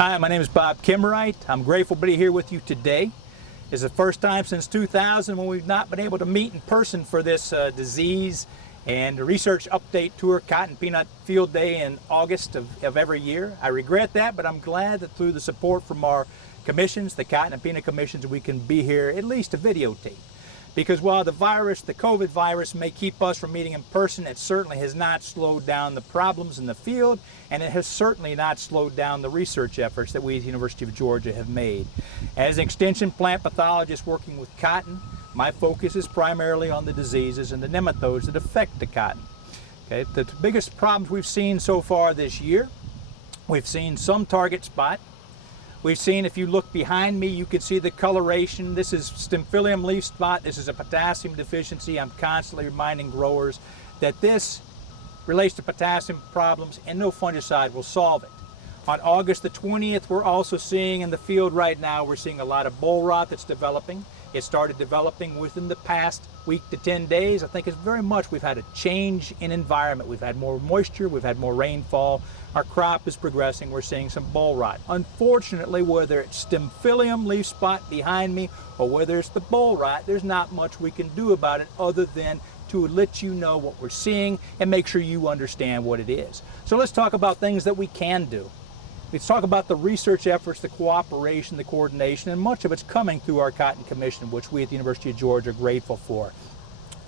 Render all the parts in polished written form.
Hi, my name is Bob Kemerait. I'm grateful to be here with you today. It's the first time since 2000 when we've not been able to meet in person for this disease and the research update tour, Cotton Peanut Field Day in August of every year. I regret that, but I'm glad that through the support from our commissions, the Cotton and Peanut commissions, we can be here at least to videotape. Because while the virus, the COVID virus, may keep us from meeting in person, it certainly has not slowed down the problems in the field, and it has certainly not slowed down the research efforts that we at the University of Georgia have made. As an extension plant pathologist working with cotton, my focus is primarily on the diseases and the nematodes that affect the cotton. Okay, the biggest problems we've seen so far this year, we've seen some target spot. We've seen, if you look behind me, you can see the coloration. This is Stymphalium leaf spot. This is a potassium deficiency. I'm constantly reminding growers that this relates to potassium problems and no fungicide will solve it. On August the 20th, we're also seeing in the field right now, we're seeing a lot of boll rot that's developing. It started developing within the past week to 10 days. I think it's very much we've had a change in environment. We've had more moisture, we've had more rainfall. Our crop is progressing. We're seeing some boll rot. Unfortunately, whether it's Stymphalium leaf spot behind me or whether it's the boll rot, there's not much we can do about it other than to let you know what we're seeing and make sure you understand what it is. So let's talk about things that we can do. Let's talk about the research efforts, the cooperation, the coordination, and much of it's coming through our Cotton Commission, which we at the University of Georgia are grateful for.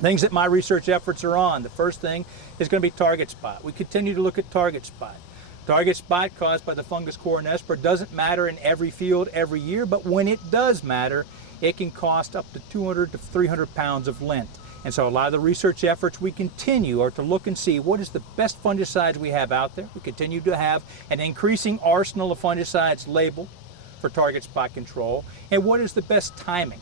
Things that my research efforts are on. The first thing is going to be target spot. We continue to look at target spot. Target spot caused by the fungus Coronaspora doesn't matter in every field every year, but when it does matter, it can cost up to 200 to 300 pounds of lint. And so a lot of the research efforts we continue are to look and see what is the best fungicides we have out there. We continue to have an increasing arsenal of fungicides labeled for target spot control, and what is the best timing.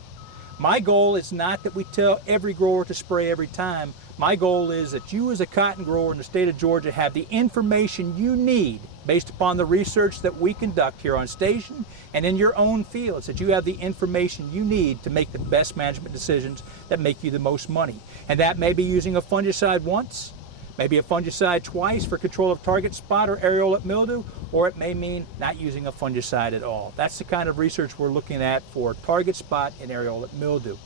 My goal is not that we tell every grower to spray every time. My goal is that you as a cotton grower in the state of Georgia have the information you need based upon the research that we conduct here on station and in your own fields, that you have the information you need to make the best management decisions that make you the most money. And that may be using a fungicide once, maybe a fungicide twice for control of target spot or areola mildew, or it may mean not using a fungicide at all. That's the kind of research we're looking at for target spot and areola mildew.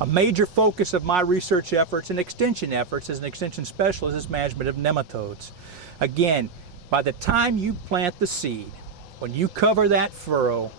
A major focus of my research efforts and extension efforts as an extension specialist is management of nematodes. Again, by the time you plant the seed, when you cover that furrow,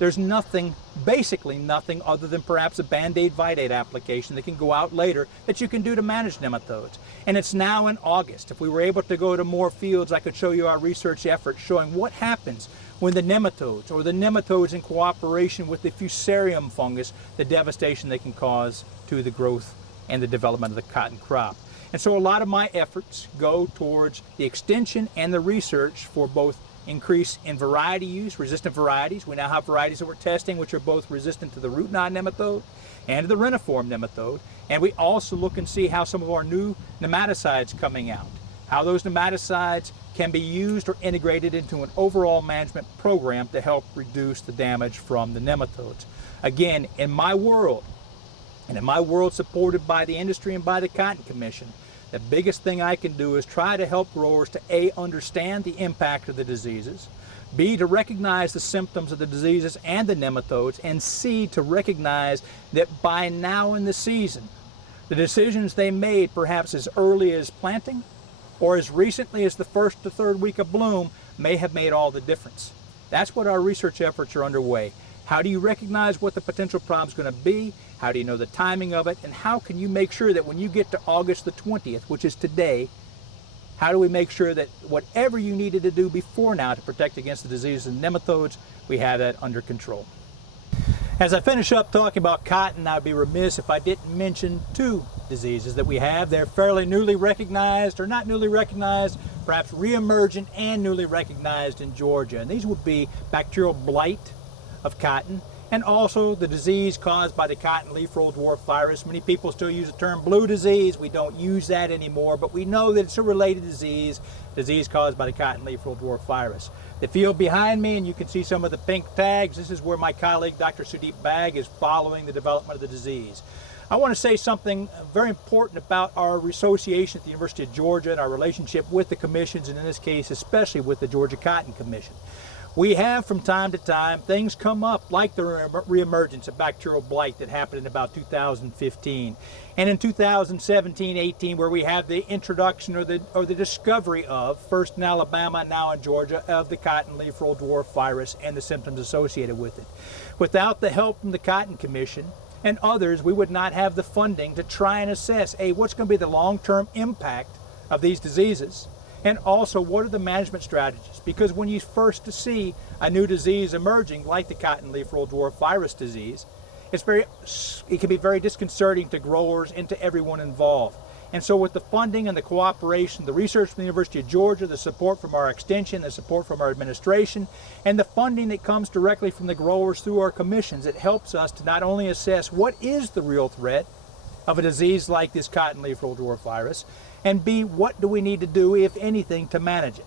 there's nothing, basically nothing other than perhaps a Band-Aid Vidate application that can go out later that you can do to manage nematodes. And it's now in August. If we were able to go to more fields, I could show you our research efforts showing what happens when the nematodes or the nematodes in cooperation with the fusarium fungus, the devastation they can cause to the growth and the development of the cotton crop. And so a lot of my efforts go towards the extension and the research for both increase in variety use, resistant varieties. We now have varieties that we're testing which are both resistant to the root knot nematode and to the reniform nematode. And we also look and see how some of our new nematicides coming out, how those nematicides can be used or integrated into an overall management program to help reduce the damage from the nematodes. Again, in my world, and in my world supported by the industry and by the Cotton Commission, the biggest thing I can do is try to help growers to A, understand the impact of the diseases, B, to recognize the symptoms of the diseases and the nematodes, and C, to recognize that by now in the season, the decisions they made perhaps as early as planting or as recently as the first to third week of bloom may have made all the difference. That's what our research efforts are underway. How do you recognize what the potential problem is going to be? How do you know the timing of it? And how can you make sure that when you get to August the 20th, which is today, how do we make sure that whatever you needed to do before now to protect against the diseases and nematodes, we have that under control? As I finish up talking about cotton, I'd be remiss if I didn't mention two diseases that we have. They're fairly newly recognized, or not newly recognized, perhaps re-emergent and newly recognized in Georgia. And these would be bacterial blight of cotton, and also the disease caused by the cotton leaf roll dwarf virus. Many people still use the term blue disease. We don't use that anymore, but we know that it's a related disease caused by the cotton leaf roll dwarf virus. The field behind me, and you can see some of the pink tags, this is where my colleague Dr. Sudeep Bag is following the development of the disease. I want to say something very important about our association at the University of Georgia and our relationship with the commissions, and in this case especially with the Georgia Cotton Commission. We have from time to time things come up like the reemergence of bacterial blight that happened in about 2015, and in 2017-18 where we have the introduction or the discovery of, first in Alabama, now in Georgia, of the cotton leaf roll dwarf virus and the symptoms associated with it. Without the help from the Cotton Commission and others, we would not have the funding to try and assess, what's going to be the long-term impact of these diseases, and also what are the management strategies. Because when you first see a new disease emerging like the cotton leaf roll dwarf virus disease, it can be very disconcerting to growers and to everyone involved. And so with the funding and the cooperation, the research from the University of Georgia, the support from our extension, the support from our administration, and the funding that comes directly from the growers through our commissions, it helps us to not only assess what is the real threat of a disease like this cotton leaf roll dwarf virus, and B, what do we need to do, if anything, to manage it.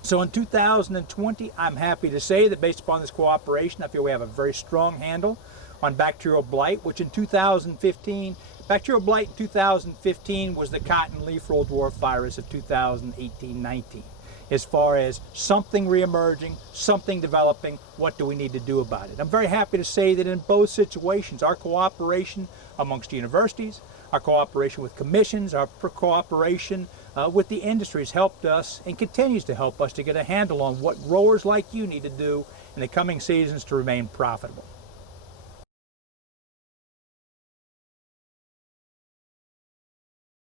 So in 2020, I'm happy to say that based upon this cooperation, I feel we have a very strong handle on bacterial blight, which in 2015, bacterial blight in 2015 was the cotton leaf roll dwarf virus of 2018-19. As far as something reemerging, something developing, what do we need to do about it? I'm very happy to say that in both situations, our cooperation amongst universities, our cooperation with commissions, our cooperation with the industry has helped us and continues to help us to get a handle on what growers like you need to do in the coming seasons to remain profitable.